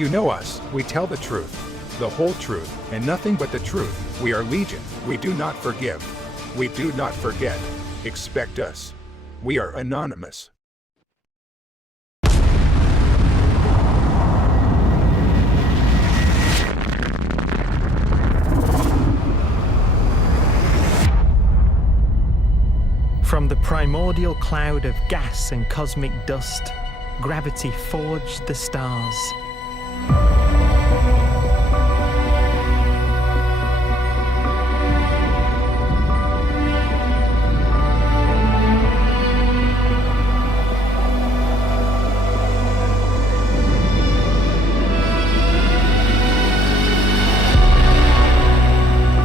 You know us. We tell the truth, the whole truth, and nothing but the truth. We are legion. We do not forgive. We do not forget. Expect us. We are anonymous. From the primordial cloud of gas and cosmic dust, gravity forged the stars.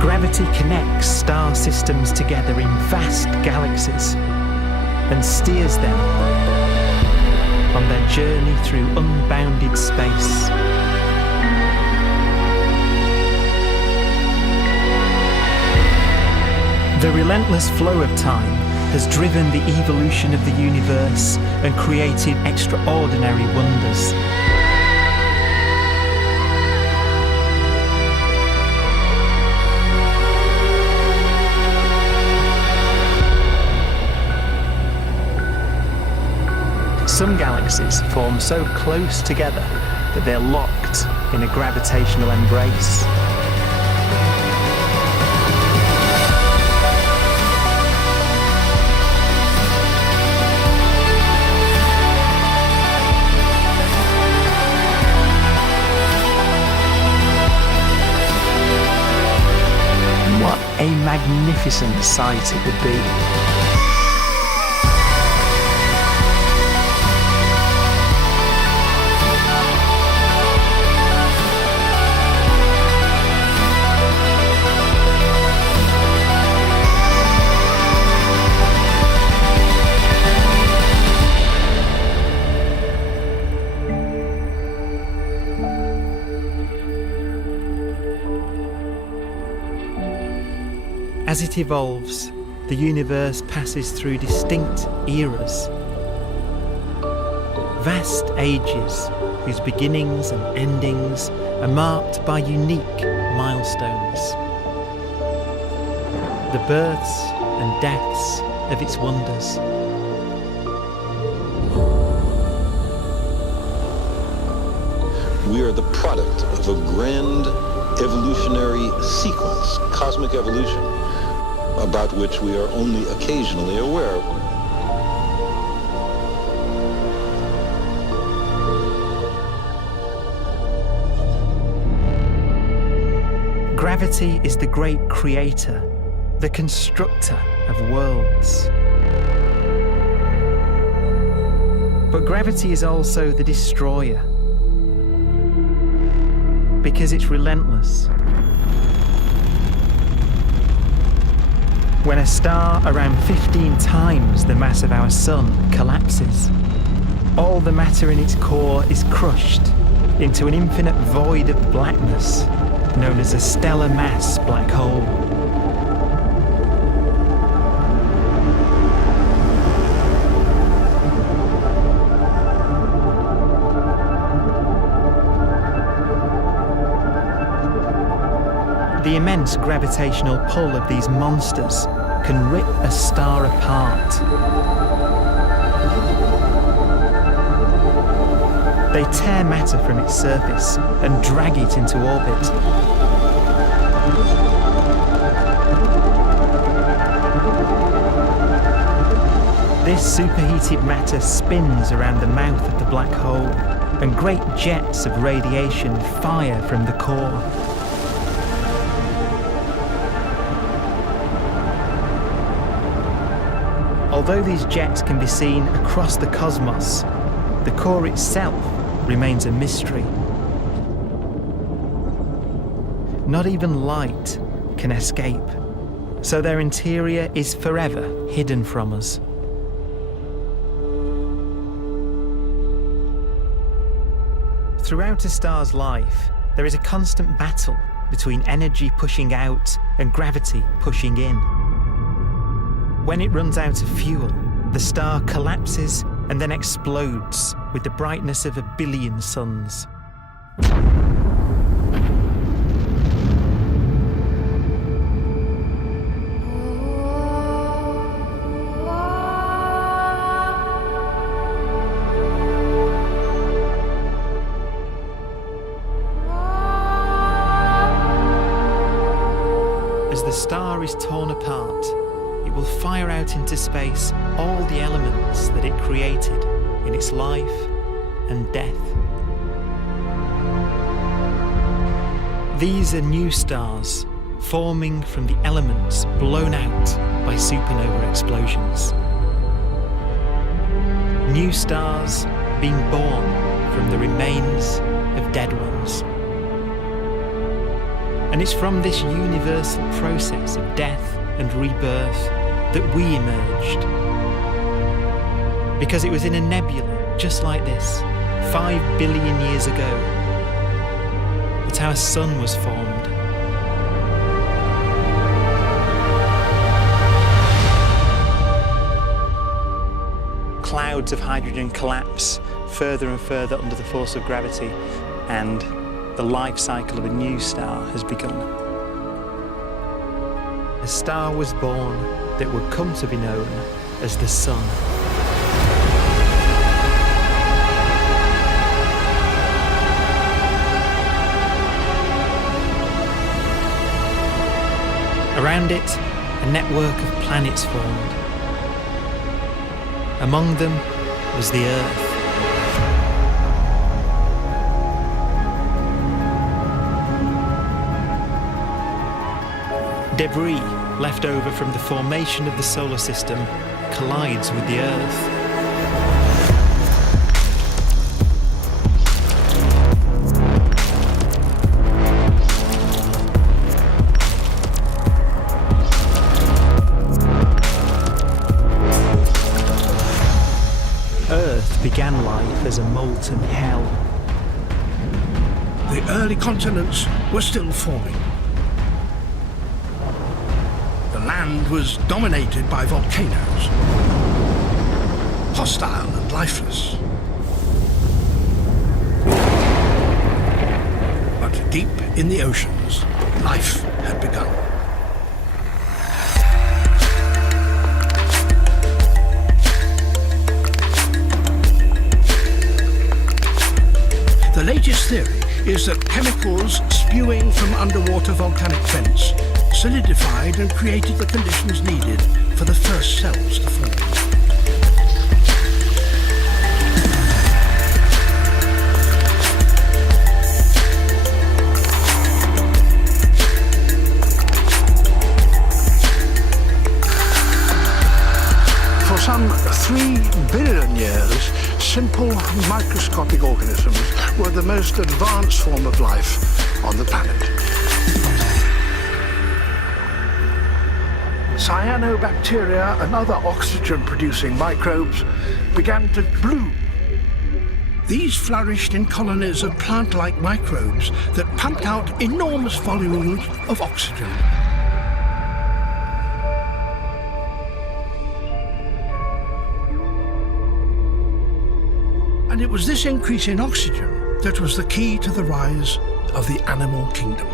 Gravity connects star systems together in vast galaxies and steers them on their journey through unbounded space. The relentless flow of time has driven the evolution of the universe and created extraordinary wonders. Some galaxies form so close together that they're locked in a gravitational embrace. What a magnificent sight it would be. As it evolves, the universe passes through distinct eras. Vast ages whose beginnings and endings are marked by unique milestones. The births and deaths of its wonders. We are the product of a grand evolutionary sequence, cosmic evolution, about which we are only occasionally aware. Gravity is the great creator, the constructor of worlds. But gravity is also the destroyer, because it's relentless. When a star around 15 times the mass of our Sun collapses, all the matter in its core is crushed into an infinite void of blackness known as a stellar mass black hole. The immense gravitational pull of these monsters can rip a star apart. They tear matter from its surface and drag it into orbit. This superheated matter spins around the mouth of the black hole, and great jets of radiation fire from the core. Although these jets can be seen across the cosmos, the core itself remains a mystery. Not even light can escape, so their interior is forever hidden from us. Throughout a star's life, there is a constant battle between energy pushing out and gravity pushing in. When it runs out of fuel, the star collapses and then explodes with the brightness of a billion suns. As the star is torn apart, it will fire out into space all the elements that it created in its life and death. These are new stars forming from the elements blown out by supernova explosions. New stars being born from the remains of dead ones. And it's from this universal process of death and rebirth that we emerged. Because it was in a nebula just like this, 5 billion years ago, that our sun was formed. Clouds of hydrogen collapse further and further under the force of gravity, and the life cycle of a new star has begun. A star was born that would come to be known as the Sun. Around it, a network of planets formed. Among them was the Earth. Debris left over from the formation of the solar system collides with the Earth. Earth began life as a molten hell. The early continents were still forming. The land was dominated by volcanoes, hostile and lifeless. But deep in the oceans, life had begun. The latest theory is that chemicals spewing from underwater volcanic vents solidified and created the conditions needed for the first cells to form. For some 3 billion years, simple microscopic organisms were the most advanced form of life on the planet. Cyanobacteria and other oxygen-producing microbes began to bloom. These flourished in colonies of plant-like microbes that pumped out enormous volumes of oxygen. And it was this increase in oxygen that was the key to the rise of the animal kingdom.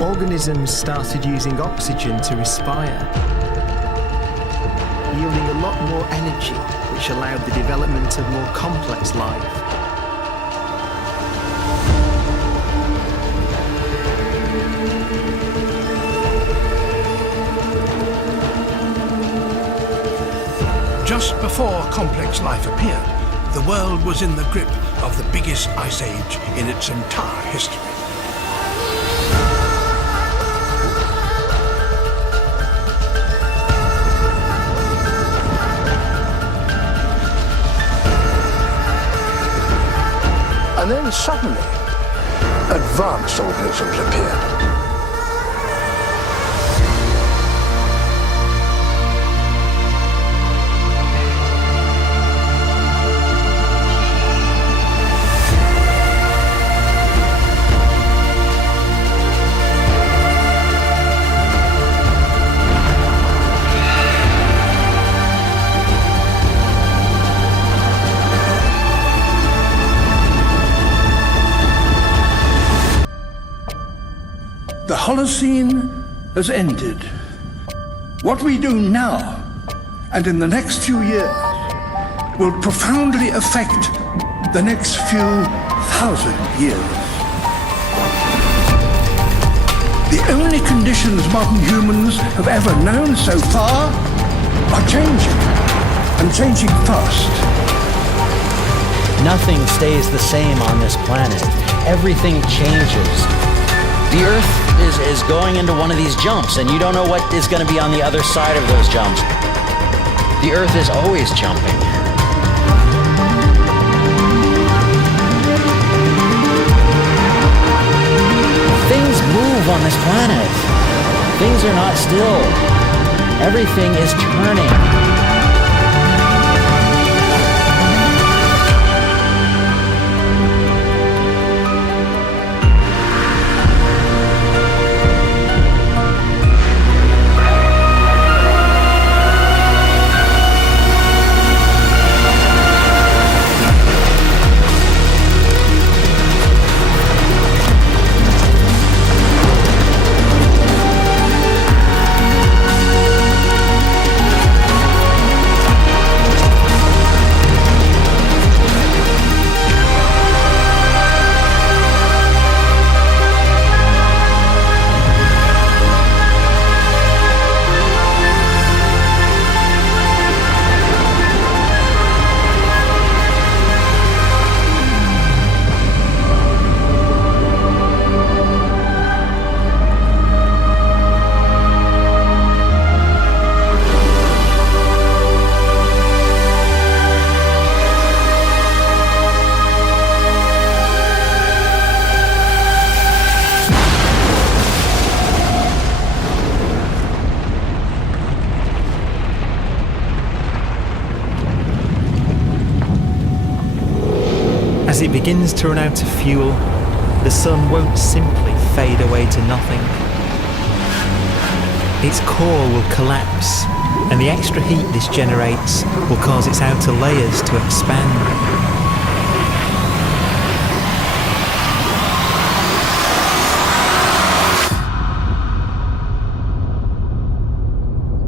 Organisms started using oxygen to respire, yielding a lot more energy, which allowed the development of more complex life. Just before complex life appeared, the world was in the grip of the biggest ice age in its entire history. And then suddenly, advanced organisms appeared. Holocene has ended. What we do now and in the next few years will profoundly affect the next few thousand years. The only conditions modern humans have ever known so far are changing, and changing fast. Nothing stays the same on this planet. Everything changes. The Earth is going into one of these jumps, and you don't know what is going to be on the other side of those jumps. The Earth is always jumping. Things move on this planet. Things are not still. Everything is turning. As it begins to run out of fuel, the sun won't simply fade away to nothing. Its core will collapse, and the extra heat this generates will cause its outer layers to expand.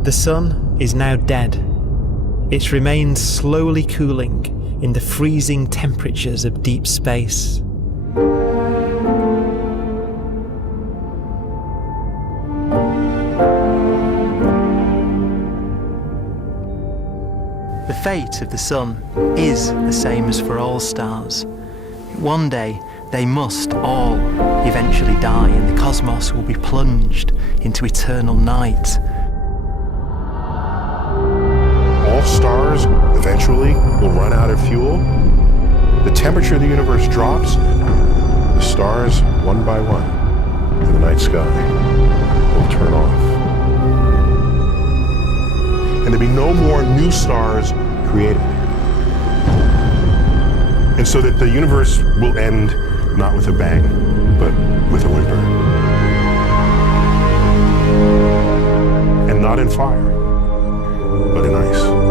The sun is now dead. Its remains slowly cooling in the freezing temperatures of deep space. The fate of the sun is the same as for all stars. One day they must all eventually die, and the cosmos will be plunged into eternal night. All stars eventually will run out of fuel. The temperature of the universe drops. The stars, one by one, in the night sky, will turn off. And there'll be no more new stars created. And so that the universe will end not with a bang, but with a whimper. And not in fire, but in ice.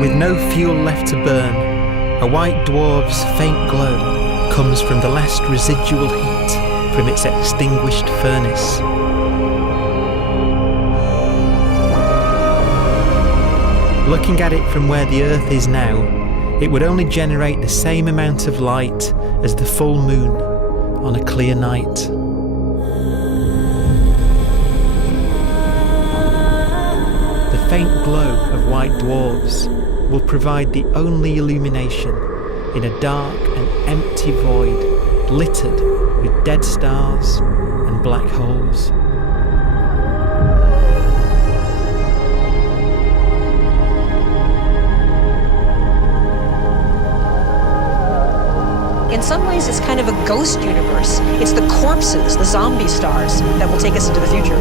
With no fuel left to burn, a white dwarf's faint glow comes from the last residual heat from its extinguished furnace. Looking at it from where the Earth is now, it would only generate the same amount of light as the full moon on a clear night. The faint glow of white dwarfs will provide the only illumination in a dark and empty void littered with dead stars and black holes. ghost universe. It's the corpses, the zombie stars, that will take us into the future.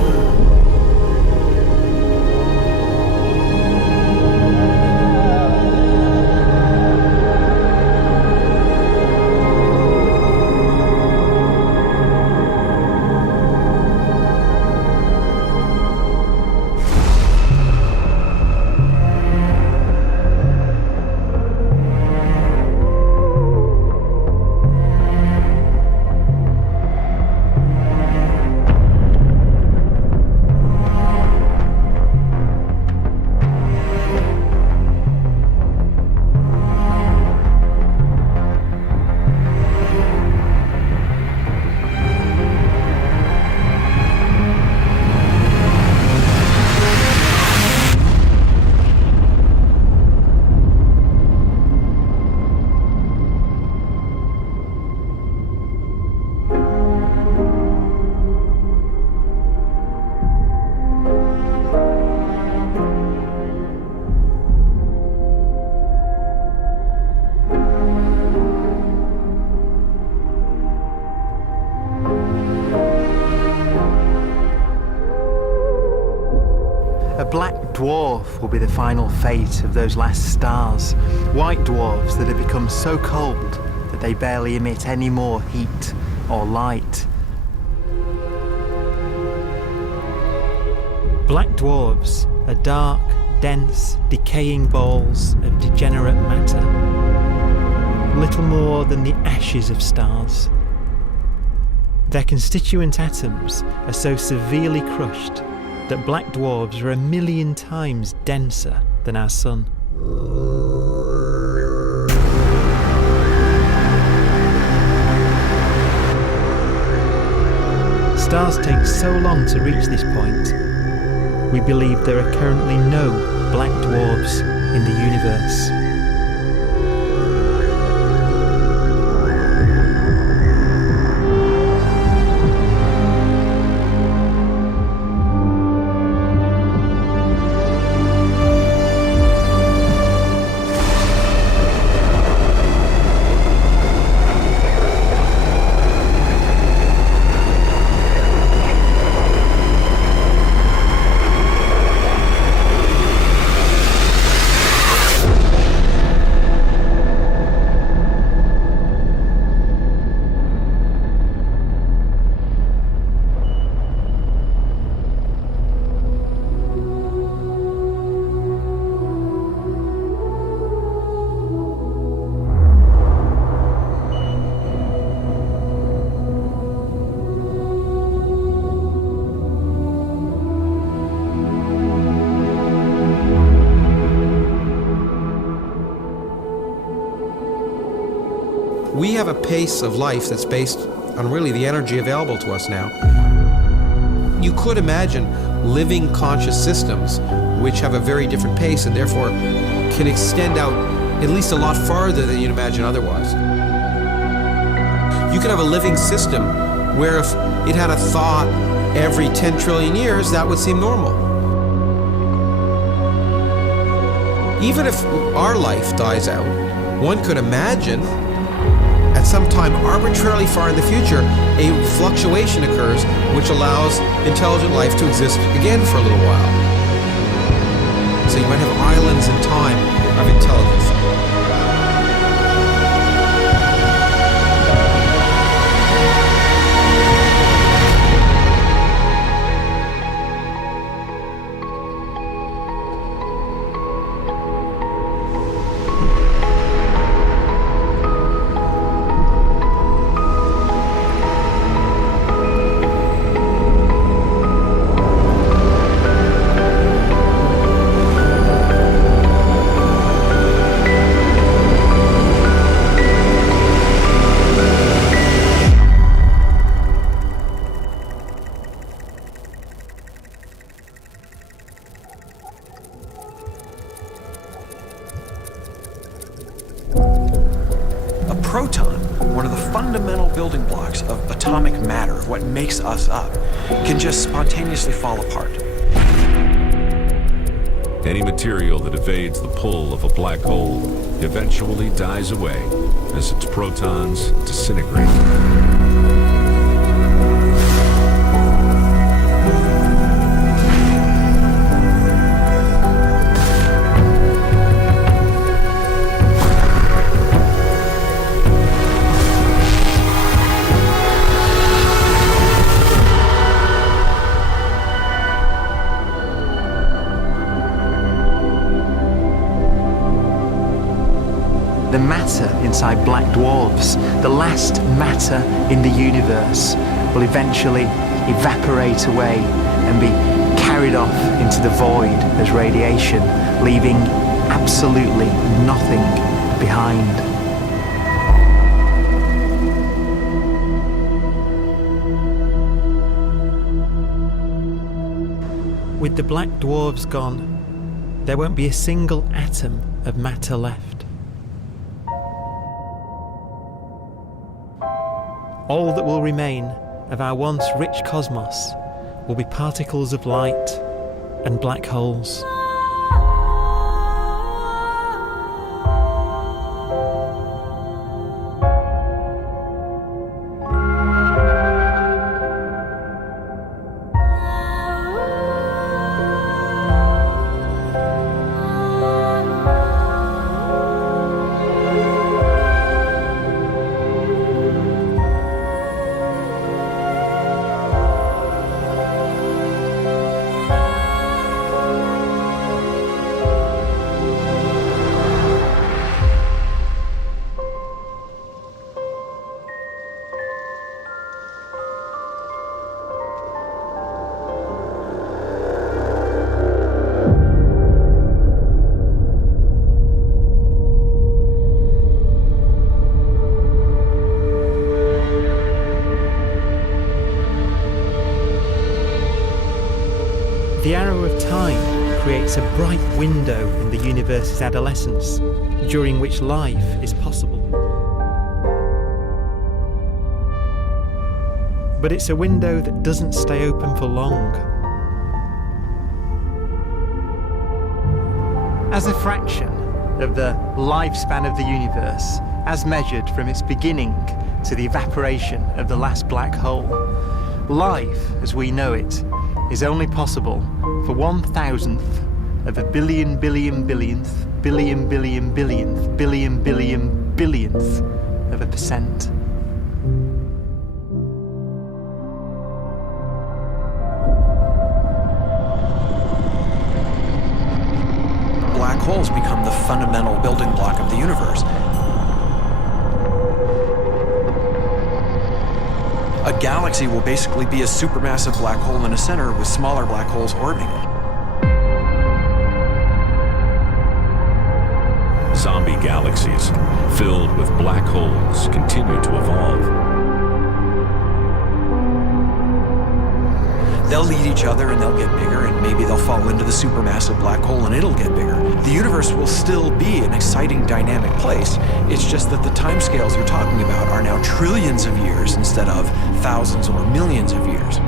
A black dwarf will be the final fate of those last stars. White dwarfs that have become so cold that they barely emit any more heat or light. Black dwarfs are dark, dense, decaying balls of degenerate matter. Little more than the ashes of stars. Their constituent atoms are so severely crushed that black dwarfs are 1,000,000 times denser than our sun. Stars take so long to reach this point, we believe there are currently no black dwarfs in the universe. We have a pace of life that's based on really the energy available to us now. You could imagine living conscious systems which have a very different pace and therefore can extend out at least a lot farther than you'd imagine otherwise. You could have a living system where if it had a thought every 10 trillion years, that would seem normal. Even if our life dies out, one could imagine at some time arbitrarily far in the future, a fluctuation occurs which allows intelligent life to exist again for a little while. So you might have islands in time of intelligence. Proton, one of the fundamental building blocks of atomic matter, of what makes us up, can just spontaneously fall apart. Any material that evades the pull of a black hole eventually dies away as its protons disintegrate. The matter inside black dwarfs, the last matter in the universe, will eventually evaporate away and be carried off into the void as radiation, leaving absolutely nothing behind. With the black dwarfs gone, there won't be a single atom of matter left. All that will remain of our once rich cosmos will be particles of light and black holes. The arrow of time creates a bright window in the universe's adolescence, during which life is possible. But it's a window that doesn't stay open for long. As a fraction of the lifespan of the universe, as measured from its beginning to the evaporation of the last black hole, life, as we know it, is only possible for 1,000th of a billion billionth billion billion billionth billion billion billionth of a percent. Black holes become the fundamental building block of the universe. A galaxy will basically be a supermassive black hole in a center with smaller black holes orbiting it. Zombie galaxies filled with black holes continue to evolve. They'll lead each other and they'll get bigger, and maybe they'll fall into the supermassive black hole and it'll get bigger. The universe will still be an exciting, dynamic place. It's just that the timescales you're talking about are now trillions of years instead of thousands or millions of years.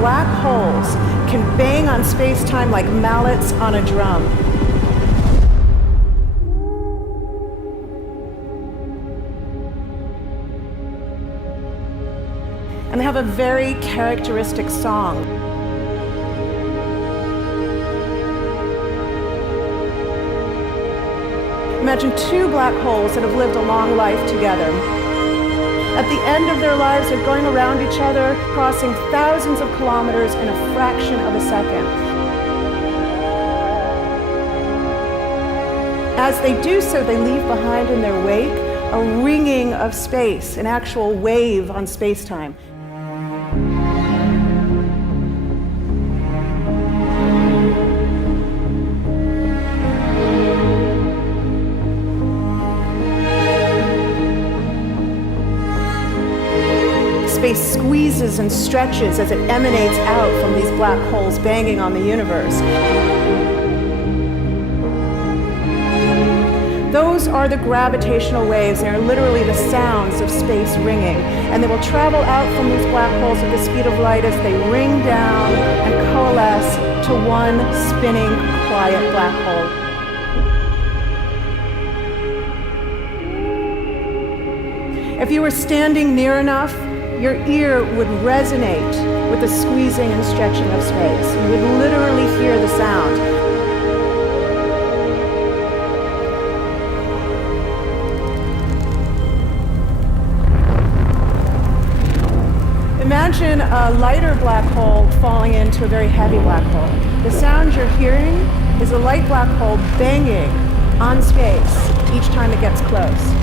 Black holes can bang on space-time like mallets on a drum. And they have a very characteristic song. Imagine two black holes that have lived a long life together. At the end of their lives, they're going around each other, crossing thousands of kilometers in a fraction of a second. As they do so, they leave behind in their wake a ringing of space, an actual wave on space-time. squeezes and stretches as it emanates out from these black holes banging on the universe. Those are the gravitational waves. They're literally the sounds of space ringing. And they will travel out from these black holes at the speed of light as they ring down and coalesce to one spinning, quiet black hole. If you were standing near enough, your ear would resonate with the squeezing and stretching of space. You would literally hear the sound. Imagine a lighter black hole falling into a very heavy black hole. The sound you're hearing is a light black hole banging on space each time it gets close.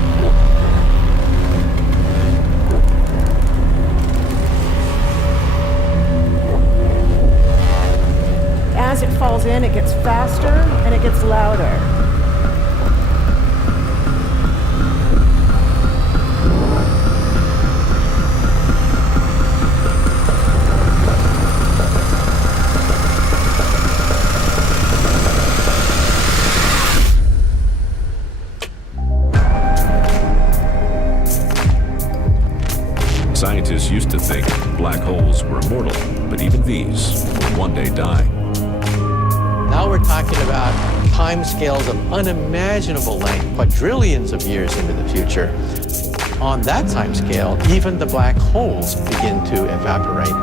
As it falls in, it gets faster and it gets louder. Scientists used to think black holes were immortal, but even these will one day die. Now we're talking about timescales of unimaginable length, quadrillions of years into the future. On that timescale, even the black holes begin to evaporate.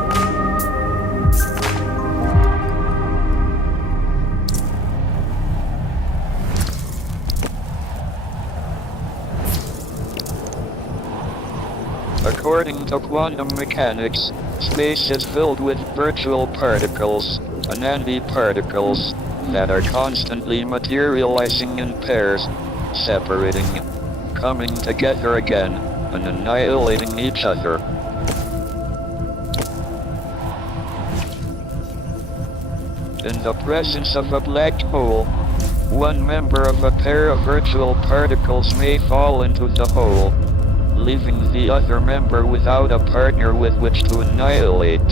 According to quantum mechanics, space is filled with virtual particles, antiparticles, that are constantly materializing in pairs, separating, coming together again, and annihilating each other. In the presence of a black hole, one member of a pair of virtual particles may fall into the hole, leaving the other member without a partner with which to annihilate.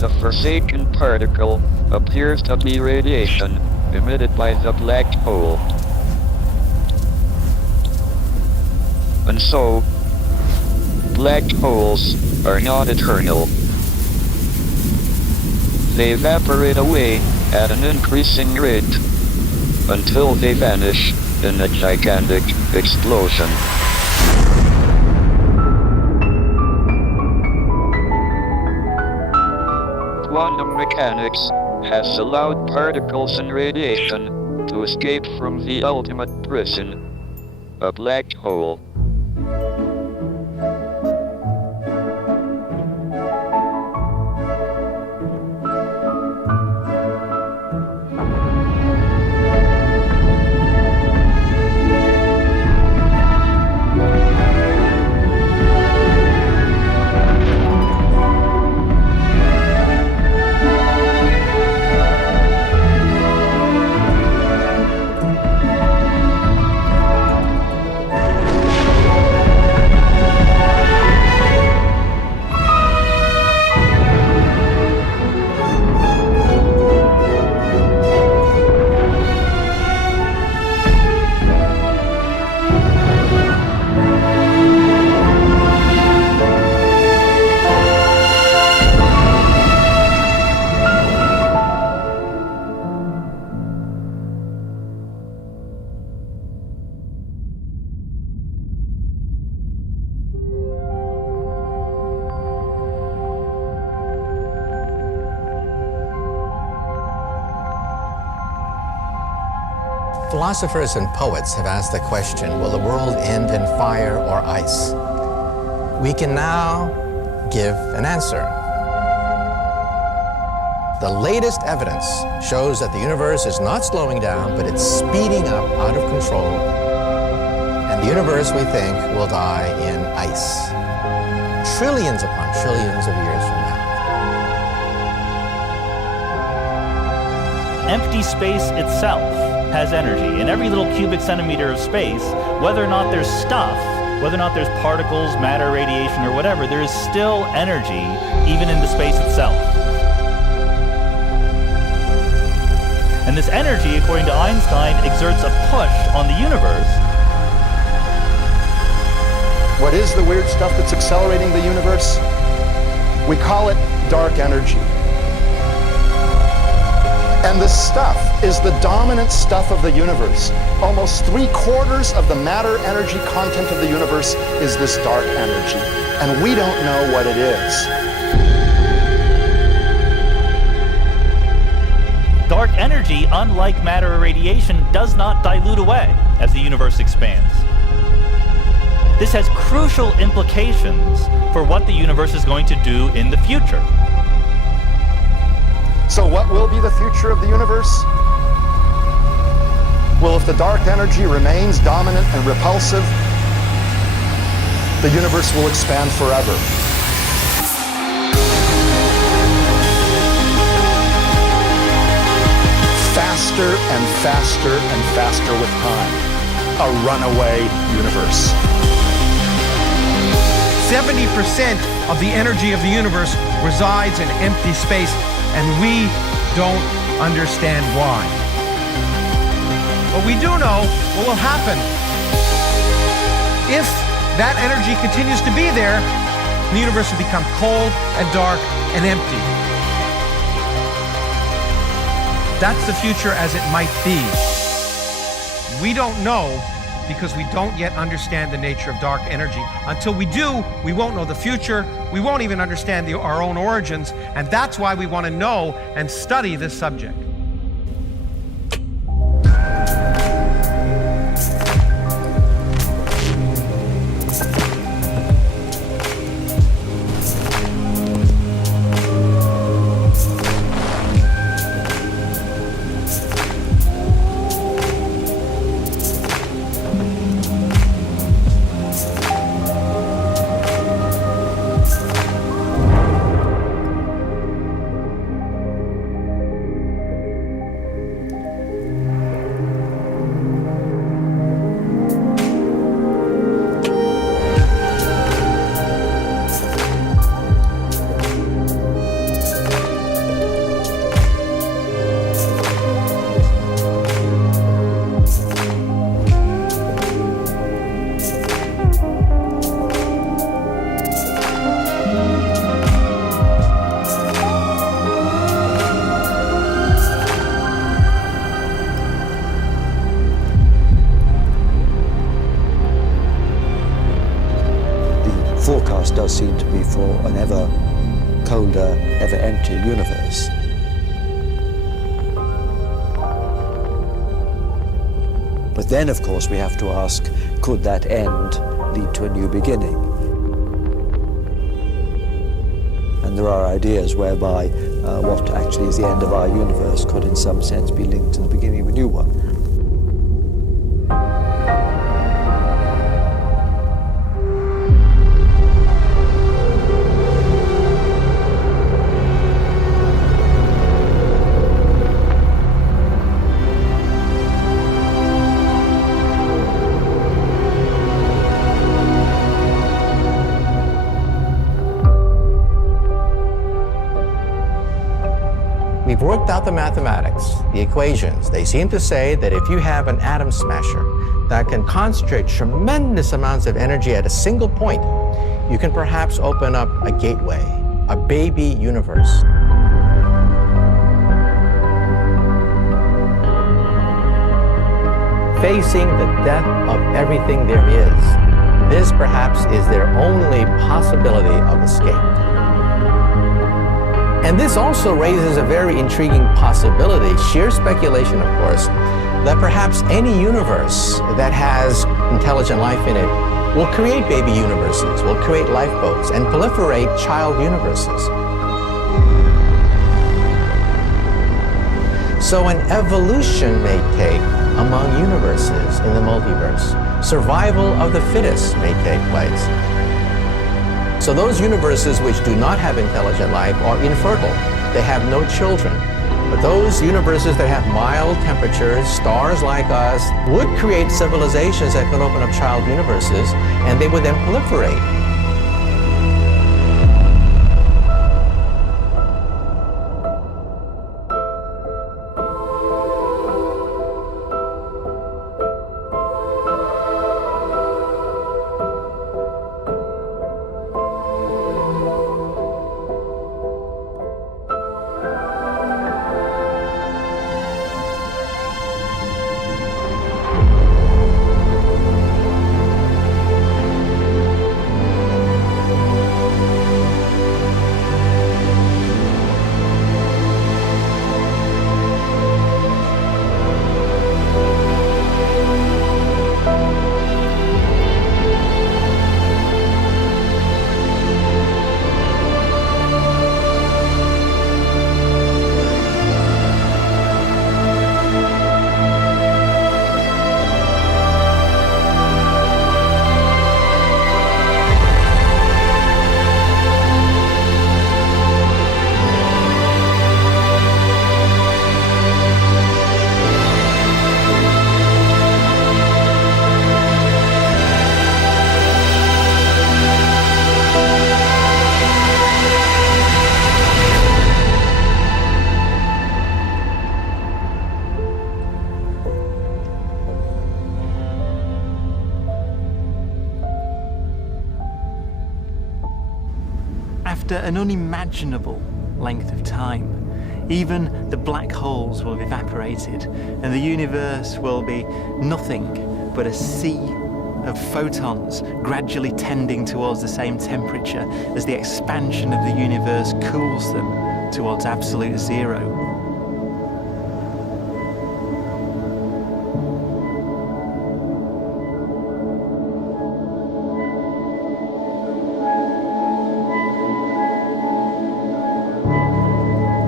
The forsaken particle appears to be radiation emitted by the black hole. And so, black holes are not eternal. They evaporate away at an increasing rate until they vanish in a gigantic explosion. Quantum mechanics has allowed particles and radiation to escape from the ultimate prison, a black hole. Philosophers and poets have asked the question, will the world end in fire or ice? We can now give an answer. The latest evidence shows that the universe is not slowing down, but it's speeding up out of control. And the universe, we think, will die in ice. Trillions upon trillions of years from now. Empty space itself has energy. In every little cubic centimeter of space, whether or not there's stuff whether or not there's particles, matter, radiation, or whatever, there is still energy, even in the space itself. And this energy, according to Einstein, exerts a push on the universe. What is the weird stuff that's accelerating the universe? We call it dark energy. And this stuff is the dominant stuff of the universe. Almost 3/4 of the matter-energy content of the universe is this dark energy. And we don't know what it is. Dark energy, unlike matter or radiation, does not dilute away as the universe expands. This has crucial implications for what the universe is going to do in the future. So what will be the future of the universe? Well, if the dark energy remains dominant and repulsive, the universe will expand forever. Faster and faster and faster with time. A runaway universe. 70% of the energy of the universe resides in empty space, and we don't understand why. But we do know what will happen. If that energy continues to be there, the universe will become cold and dark and empty. That's the future as it might be. We don't know because we don't yet understand the nature of dark energy. Until we do, we won't know the future. We won't even understand our own origins, and that's why we want to know and study this subject. forecast does seem to be for an ever colder, ever emptier universe. But then, of course, we have to ask, could that end lead to a new beginning? And there are ideas whereby what actually is the end of our universe could in some sense be linked to the beginning of a new one. We've worked out the mathematics, the equations. They seem to say that if you have an atom smasher that can concentrate tremendous amounts of energy at a single point, you can perhaps open up a gateway, a baby universe. Facing the death of everything there is, this perhaps is their only possibility of escape. And this also raises a very intriguing possibility, sheer speculation of course, that perhaps any universe that has intelligent life in it will create baby universes, will create lifeboats, and proliferate child universes. So an evolution may take among universes in the multiverse. Survival of the fittest may take place. So those universes which do not have intelligent life are infertile. They have no children. But those universes that have mild temperatures, stars like us, would create civilizations that could open up child universes, and they would then proliferate. After an unimaginable length of time, even the black holes will have evaporated, and the universe will be nothing but a sea of photons gradually tending towards the same temperature as the expansion of the universe cools them towards absolute zero.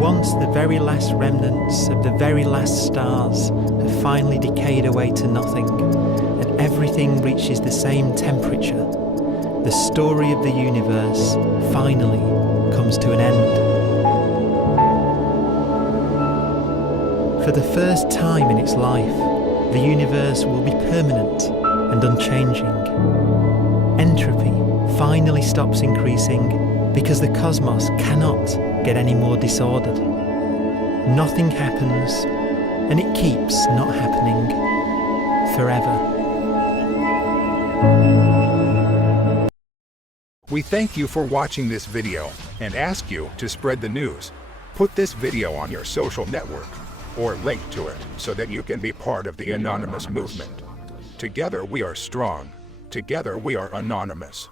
Once the very last remnants of the very last stars have finally decayed away to nothing, and everything reaches the same temperature, the story of the universe finally comes to an end. For the first time in its life, the universe will be permanent and unchanging. Entropy finally stops increasing because the cosmos cannot get any more disordered. Nothing happens, and it keeps not happening forever. We thank you for watching this video and ask you to spread the news. Put this video on your social network or link to it so that you can be part of the anonymous movement. Together we are strong. Together we are anonymous.